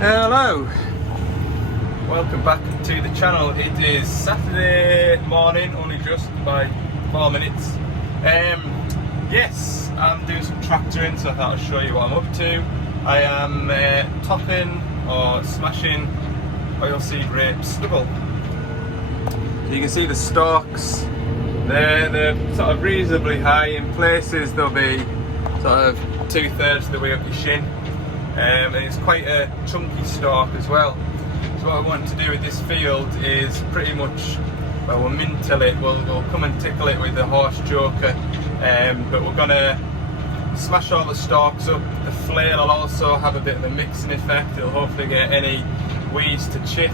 Hello, welcome back to the channel. It is Saturday morning, only just by 4 minutes. Yes, I'm doing some tractoring, so I thought I'd show you what I'm up to. I am topping or smashing oilseed rape stubble. You can see the stalks, they're sort of reasonably high. In places they'll be sort of 2/3 of the way up your shin. And it's quite a chunky stalk as well. So what I want to do with this field is pretty much, well, we'll min till it, we'll come and tickle it with the horse joker, but we're going to smash all the stalks up. The flail will also have a bit of a mixing effect. It'll hopefully get any weeds to chit,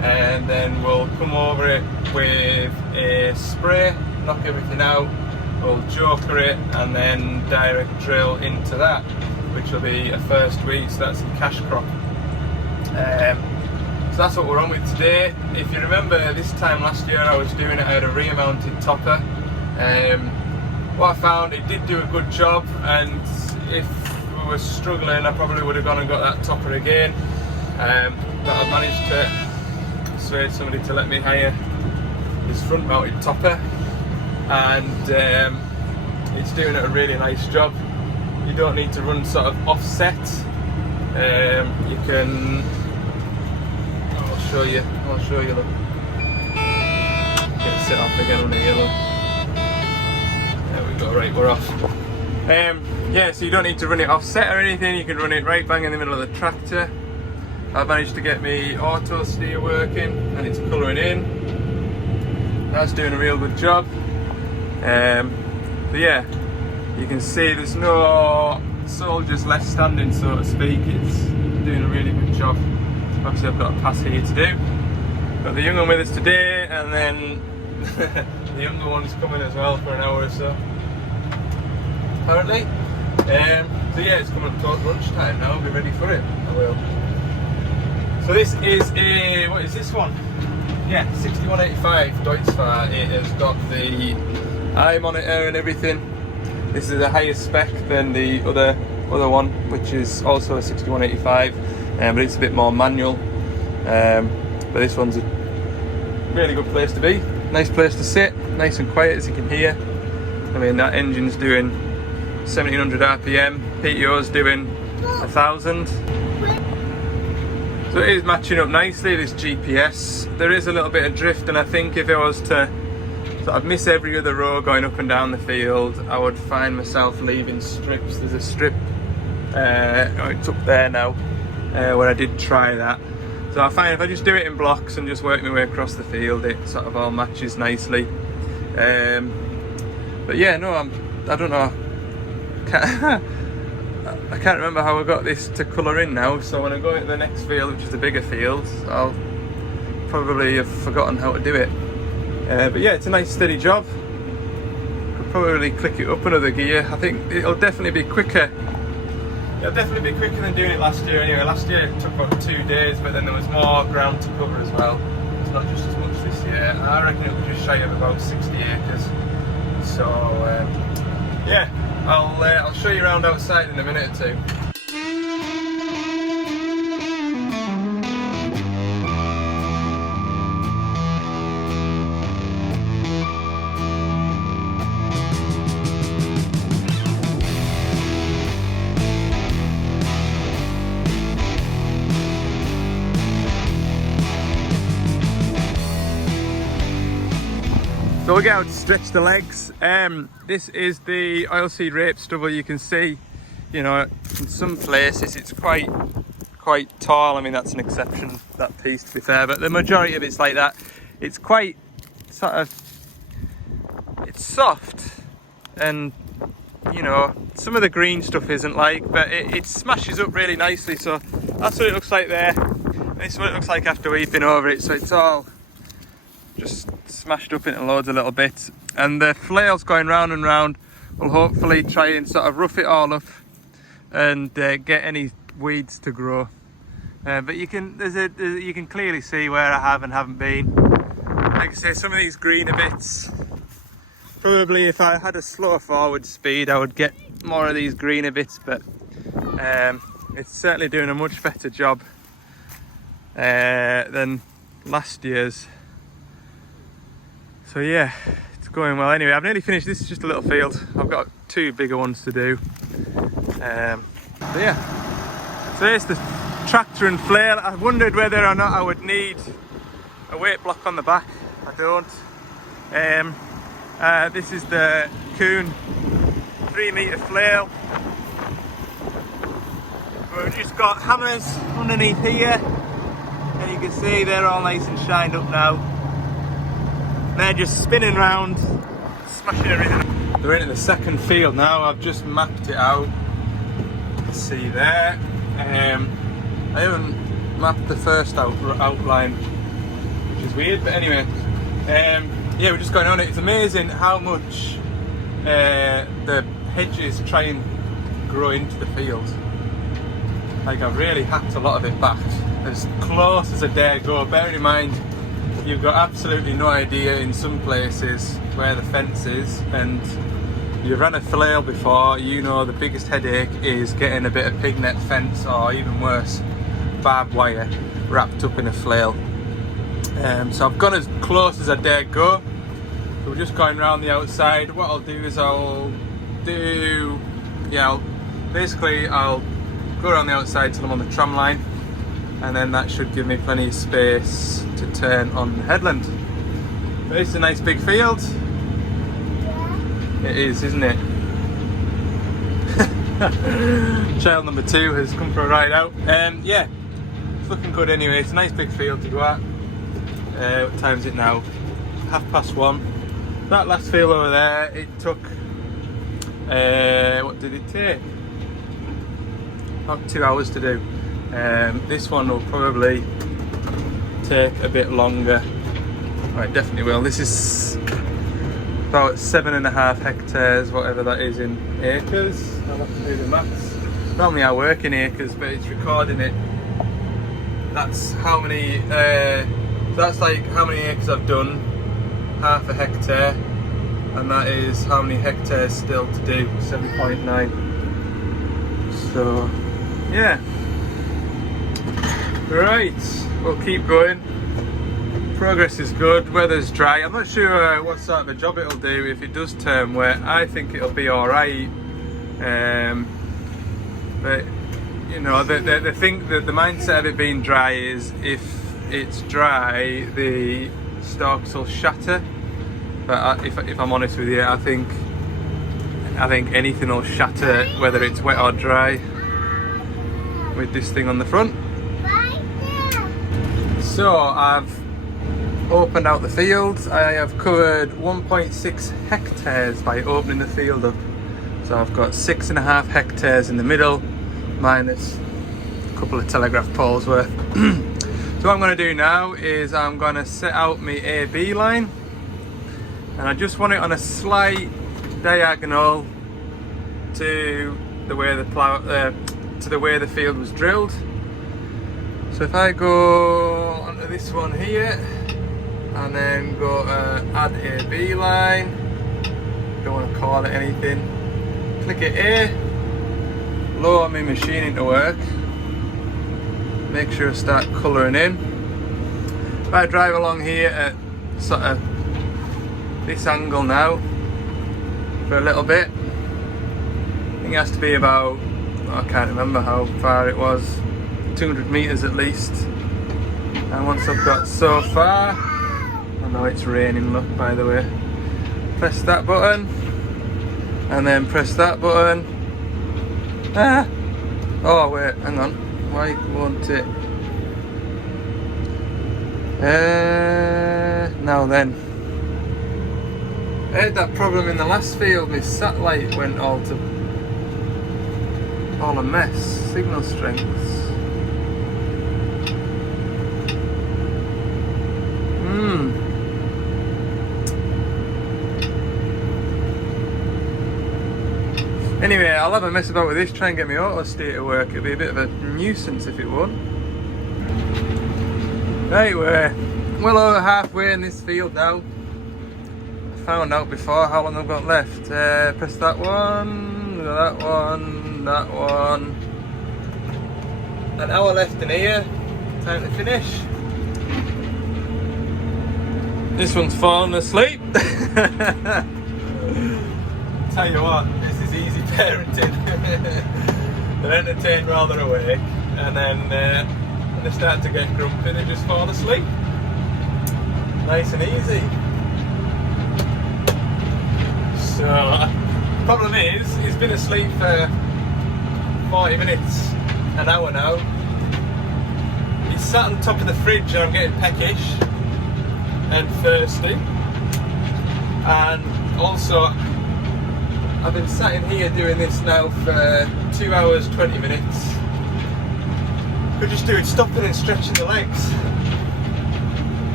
and then we'll come over it with a spray, knock everything out, we'll joker it, and then direct drill into that, which will be a first weed, so that's some cash crop. So that's what we're on with today. If you remember, this time last year I was doing it out of a rear mounted topper. What I found, it did do a good job, and if we were struggling I probably would have gone and got that topper again, but I managed to persuade somebody to let me hire this front mounted topper, and it's doing a really nice job. You don't need to run sort of offset. You can, I'll show you look. Get it set off again on the yellow. There we go, right, we're off. Yeah, so you don't need to run it offset or anything, you can run it right bang in the middle of the tractor. I've managed to get me auto steer working and it's colouring in. That's doing a real good job. But yeah, you can see there's no soldiers left standing, so to speak. It's doing a really good job. Obviously I've got a pass here to do. Got the young one with us today, and then the younger one's coming as well for an hour or so, apparently. So yeah, it's coming up towards lunchtime now, I'll be ready for it. I will. So this is a, what is this one? Yeah, 6185 Deutz Fahr. It has got the eye monitor and everything. This is a higher spec than the other one, which is also a 6185, but it's a bit more manual. But this one's a really good place to be. Nice place to sit, nice and quiet, as you can hear. I mean, that engine's doing 1700 RPM, PTO's doing 1000. So it is matching up nicely, this GPS. There is a little bit of drift, and I think if I was to sort of miss every other row going up and down the field, I would find myself leaving strips. There's a strip, it's up there now, where I did try that. So I find if I just do it in blocks and just work my way across the field, it sort of all matches nicely. But yeah, no, I don't know. I can't remember how I got this to colour in now, so when I go into the next field, which is the bigger field, I'll probably have forgotten how to do it. But yeah, it's a nice steady job. Could probably click it up another gear. I think it'll definitely be quicker. It'll definitely be quicker than doing it last year anyway. Last year it took about 2 days, but then there was more ground to cover as well. It's not just as much this year. I reckon it'll be just shy of about 60 acres. So yeah, I'll show you around outside in a minute or two. So we'll get out to stretch the legs. This is the oilseed rape stubble. You can see, you know, in some places it's quite tall. I mean, that's an exception, that piece, to be fair, but the majority of it's like that. It's quite sort of, it's soft, and you know, some of the green stuff isn't like, but it smashes up really nicely. So that's what it looks like there. This is what it looks like after we've been over it. So it's all just smashed up into loads of little bits, and the flails going round and round will hopefully try and sort of rough it all up and get any weeds to grow. But you can you can clearly see where I have and haven't been. Like I say, some of these greener bits, probably if I had a slower forward speed I would get more of these greener bits, but it's certainly doing a much better job than last year's. So yeah, it's going well. Anyway, I've nearly finished. This is just a little field. I've got 2 bigger ones to do. So yeah, so here's the tractor and flail. I wondered whether or not I would need a weight block on the back. I don't. This is the Kuhn 3-metre flail. We've just got hammers underneath here, and you can see they're all nice and shined up now. They're just spinning round, smashing everything. We're into the second field now. I've just mapped it out. See there. I haven't mapped the first outline, which is weird, but anyway. Yeah, we're just going on it. It's amazing how much the hedges try and grow into the field. Like, I've really hacked a lot of it back as close as I dare go. Bearing in mind, you've got absolutely no idea in some places where the fence is, and you've run a flail before, you know the biggest headache is getting a bit of pig net fence, or even worse, barbed wire wrapped up in a flail. So I've gone as close as I dare go. So we're just going around the outside. What I'll do is I'll go around the outside till I'm on the tram line, and then that should give me plenty of space to turn on the headland. But it's a nice big field. It is, isn't it? Child number 2 has come for a ride out. Yeah, it's looking good anyway. It's a nice big field to go at. What time is it now? 1:30. That last field over there, it took, what did it take? About 2 hours to do. This one will probably take a bit longer. Right, definitely will. This is about 7.5 hectares, whatever that is in acres. I'll have to do the maths. Normally I work in acres, but it's recording it. That's how many, that's like how many acres I've done, 1/2 hectare, and that is how many hectares still to do, 7.9. So, yeah. Right, we'll keep going. Progress is good, weather's dry. I'm not sure what sort of a job it'll do if it does turn wet. I think it'll be alright. But, you know, the thing, the mindset of it being dry is if it's dry, the stalks will shatter. But if I'm honest with you, I think anything will shatter, whether it's wet or dry, with this thing on the front. So I've opened out the field. I have covered 1.6 hectares by opening the field up. So I've got 6.5 hectares in the middle, minus a couple of telegraph poles worth. So what I'm going to do now is I'm going to set out my AB line, and I just want it on a slight diagonal to the way the field was drilled. So if I go onto this one here and then go add AB line, don't want to call it anything, click it A, lower my machine into work, make sure I start colouring in. If I drive along here at sort of this angle now for a little bit, I think it has to be about, I can't remember how far it was, 200 metres at least. And once I've got so far, I know it's raining, look, by the way, press that button and then press that button. Oh wait, hang on, why won't it? Now then, I had that problem in the last field. My satellite went all a mess, signal strengths. Anyway, I'll have a mess about with this, try and get my auto steer to work. It'd be a bit of a nuisance if it would. Right, we're well over halfway in this field now. I found out before how long I've got left. Press that one, that one, that one. An hour left in here. time to finish. This one's fallen asleep. Tell you what, this is easy parenting. They're entertained while they're awake, and then when they start to get grumpy, they just fall asleep. Nice and easy. So, problem is, he's been asleep for 40 minutes, an hour now. He's sat on top of the fridge and I'm getting peckish and thirsty. And also, I've been sat in here doing this now for 2 hours, 20 minutes. Could just do it stopping and stretching the legs.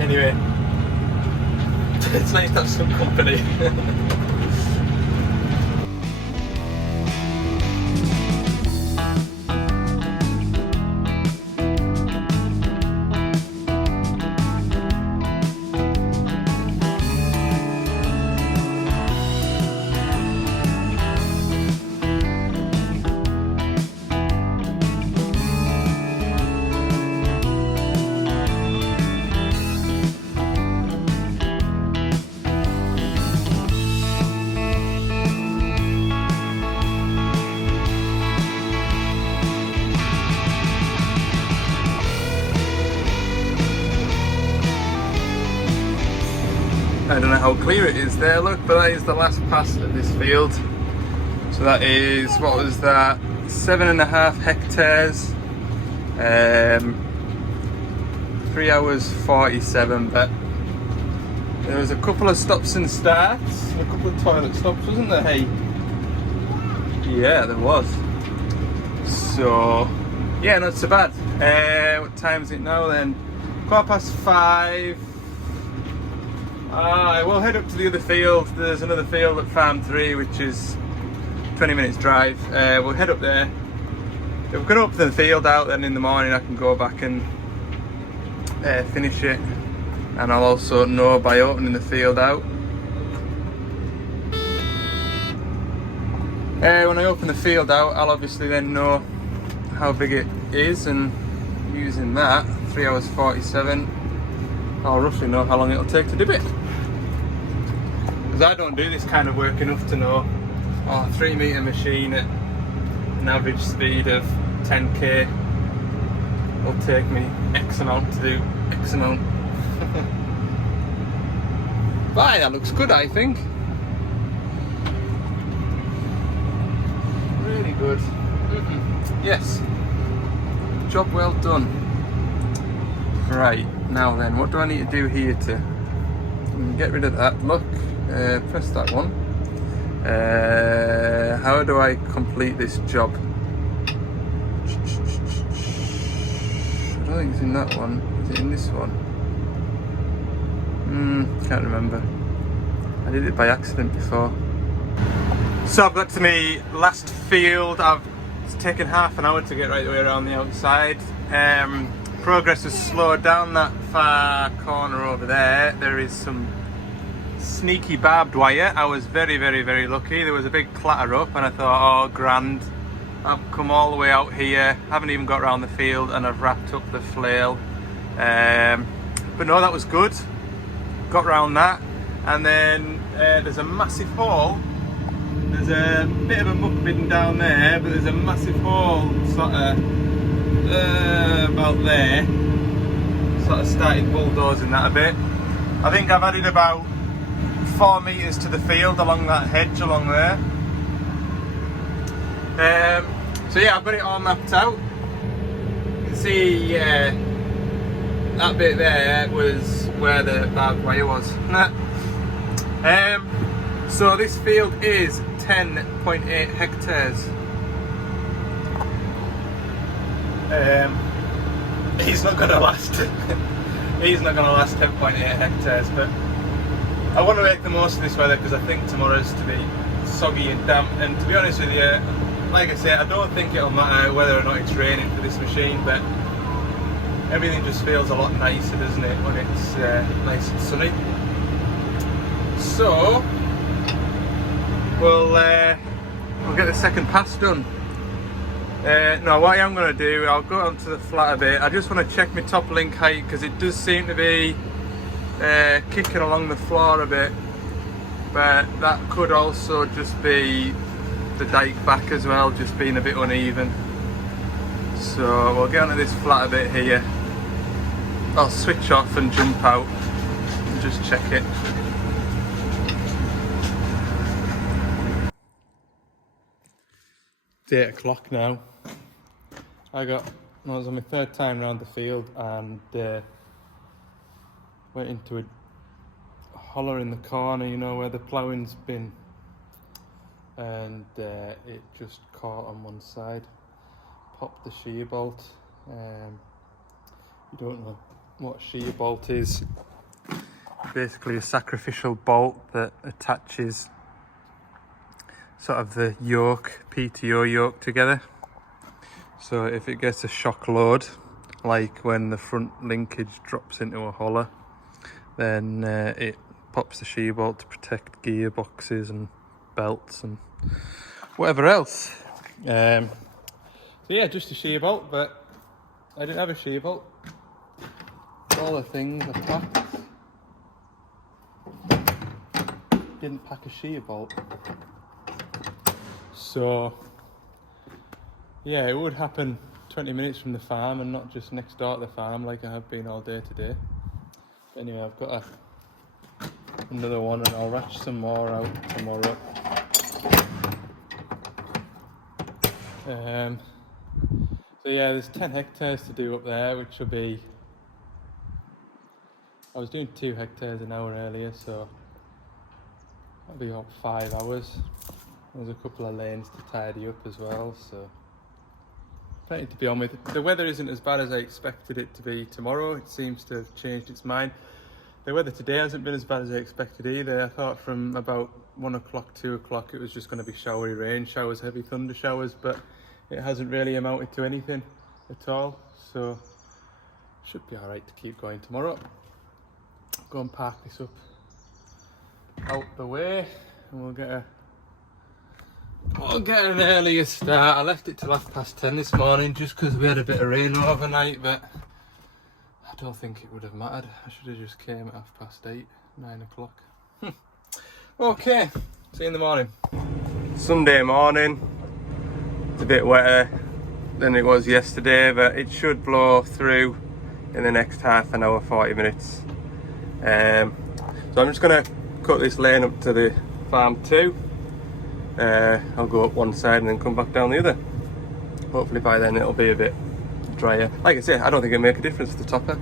Anyway, it's nice to have some company. I don't know how clear it is there, look, but that is the last pass of this field. So that is, what was that, 7.5 hectares, 3 hours 47, but there was a couple of stops and starts, a couple of toilet stops, wasn't there, hey? Yeah, there was. So, yeah, not so bad. What time is it now then? 5:15. We'll head up to the other field. There's another field at Farm 3, which is 20 minutes drive. We'll head up there. If we're going to open the field out, then in the morning I can go back and finish it. And I'll also know by opening the field out. When I open the field out, I'll obviously then know how big it is, and using that, 3 hours 47, I'll roughly know how long it'll take to do it. Because I don't do this kind of work enough to know, a 3 metre machine at an average speed of 10k will take me X amount to do X amount. But that looks good, I think. Really good. Yes. Job well done. Right, now then, what do I need to do here to get rid of that? Look, press that one. How do I complete this job? I don't think it's in that one. Is it in this one? Can't remember. I did it by accident before. So I've got to my last field. It's taken half an hour to get right the way around the outside. Progress has slowed down that far corner over there. There is some sneaky barbed wire. I was very, very, very lucky. There was a big clatter up and I thought, oh grand, I've come all the way out here, haven't even got around the field, and I've wrapped up the flail. But no, that was good. Got round that, and then there's a massive hole. There's a bit of a muck bin down there, but there's a massive hole sort of about there. Sort of started bulldozing that a bit. I think I've added about 4 metres to the field along that hedge along there. So yeah, I've got it all mapped out. You can see that bit there was where the barbed wire was. So this field is 10.8 hectares. He's not going to last. He's not going to last 10.8 hectares, but I want to make the most of this weather because I think tomorrow's to be soggy and damp. And to be honest with you, like I say, I don't think it'll matter whether or not it's raining for this machine, but everything just feels a lot nicer, doesn't it, when it's nice and sunny. So we'll get the second pass done. No, what I am going to do, I'll go onto the flat a bit. I just want to check my top link height because it does seem to be kicking along the floor a bit, but that could also just be the dike back as well, just being a bit uneven. So we'll get onto this flat a bit here. I'll switch off and jump out and just check it. It's 8 o'clock now. I was on my third time around the field and went into a hollow in the corner, you know, where the ploughing's been, and it just caught on one side, popped the shear bolt. You don't know what shear bolt is. Basically a sacrificial bolt that attaches sort of the yoke, PTO yoke together. So if it gets a shock load, like when the front linkage drops into a hollow, then it pops the shear bolt to protect gearboxes and belts and whatever else. So yeah, just a shear bolt, but I didn't have a shear bolt. All the things I packed. Didn't pack a shear bolt. So yeah, it would happen 20 minutes from the farm and not just next door to the farm like I have been all day today. Anyway, I've got another one and I'll ratch some more out tomorrow. So yeah, there's 10 hectares to do up there, which will be... I was doing 2 hectares an hour earlier, so that'll be about 5 hours. There's a couple of lanes to tidy up as well, so plenty to be on with. The weather isn't as bad as I expected it to be tomorrow. It seems to have changed its mind. The weather today hasn't been as bad as I expected either. I thought from about 1 o'clock, 2 o'clock it was just going to be showery rain showers, heavy thunder showers, but it hasn't really amounted to anything at all, so should be alright to keep going tomorrow. Go and park this up out the way and we'll get an earlier start. I left it till 10:30 this morning just because we had a bit of rain overnight, but I don't think it would have mattered. I should have just came at 8:30, 9 o'clock. Okay, see you in the morning. Sunday morning. It's a bit wetter than it was yesterday, but it should blow through in the next half an hour, 40 minutes. So I'm just going to cut this lane up to the farm too. I'll go up one side and then come back down the other. Hopefully by then it'll be a bit drier. Like I say, I don't think it'll make a difference to the topper.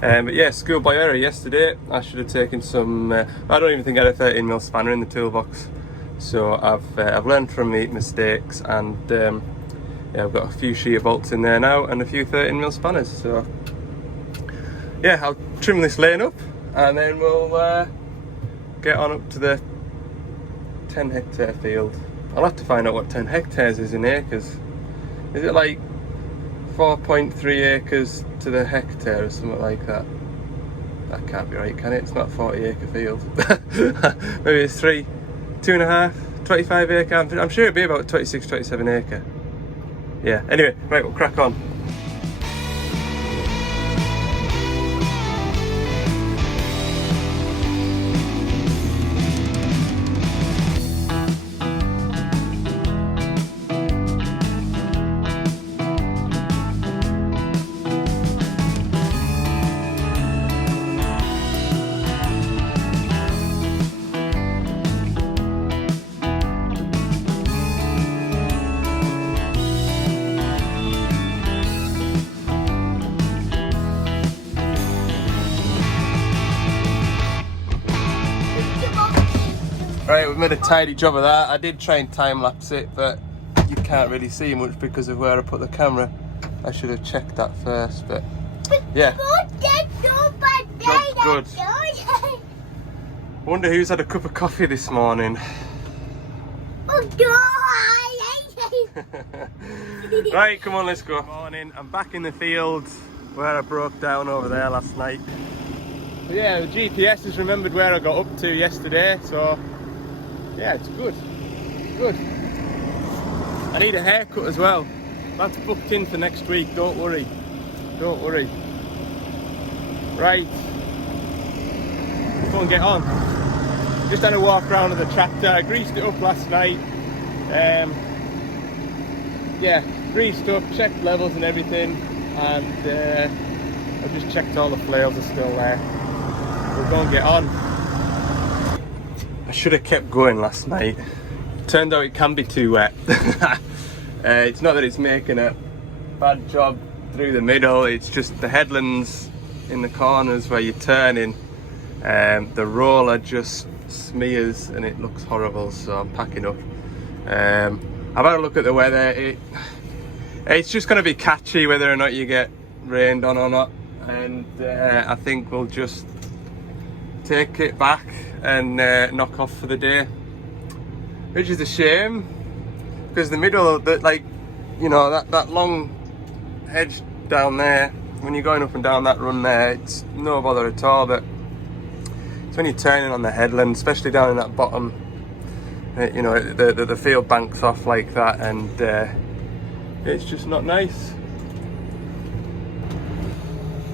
But yeah, schoolboy error yesterday. I should have taken some, I don't even think I had a 13mm spanner in the toolbox. So I've learned from the mistakes, and yeah, I've got a few shear bolts in there now and a few 13mm spanners. So yeah, I'll trim this lane up and then we'll get on up to the 10 hectare field. I'll have to find out what 10 hectares is in acres. Is it like 4.3 acres to the hectare or something like that? That can't be right, can it? It's not a 40 acre field. Maybe it's 2.5, 25 acre. I'm sure it'd be about 26, 27 acre. Yeah, anyway, right, we'll crack on. Right, we've made a tidy job of that. I did try and time lapse it, but you can't really see much because of where I put the camera. I should have checked that first, but yeah. Job's good. I wonder who's had a cup of coffee this morning. Right, come on, let's go. Morning, I'm back in the field where I broke down over there last night. But yeah, the GPS has remembered where I got up to yesterday, so yeah, it's good. Good. I need a haircut as well. That's booked in for next week, don't worry. Don't worry. Right. Go and get on. Just had a walk around with the tractor. I greased it up last night. Yeah, greased up, checked levels and everything, and I've just checked all the flails are still there. We'll go and get on. I should have kept going last night. Turned out it can be too wet. It's not that it's making a bad job through the middle, it's just the headlands in the corners where you're turning, the roller just smears and it looks horrible, so I'm packing up. I've had a look at the weather. It's just going to be catchy whether or not you get rained on or not, and I think we'll just take it back and knock off for the day, which is a shame because the middle, like, you know, that long hedge down there, when you're going up and down that run there, it's no bother at all, but it's when you're turning on the headland, especially down in that bottom, you know, the field banks off like that, and it's just not nice.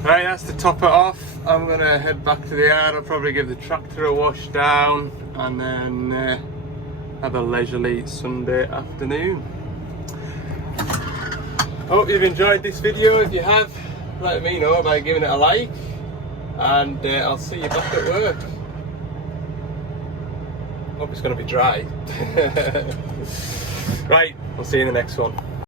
Right, that's to top it off. I'm gonna head back to the yard. I'll probably give the tractor a wash down and then have a leisurely Sunday afternoon. Hope you've enjoyed this video. If you have, let me know by giving it a like, and I'll see you back at work. Hope it's going to be dry. Right, we'll see you in the next one.